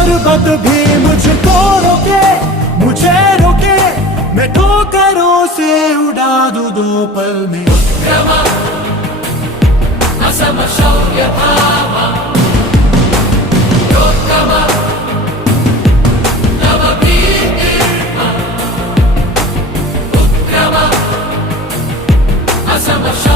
पर्वत भी मुझको रोके, मुझे रोके, मैं ठोकरों से उड़ा दूं 2 पल में। असमशौर्यभावा योत्तम नवभीतिर्मा उत्क्रम असमशौर्यभावा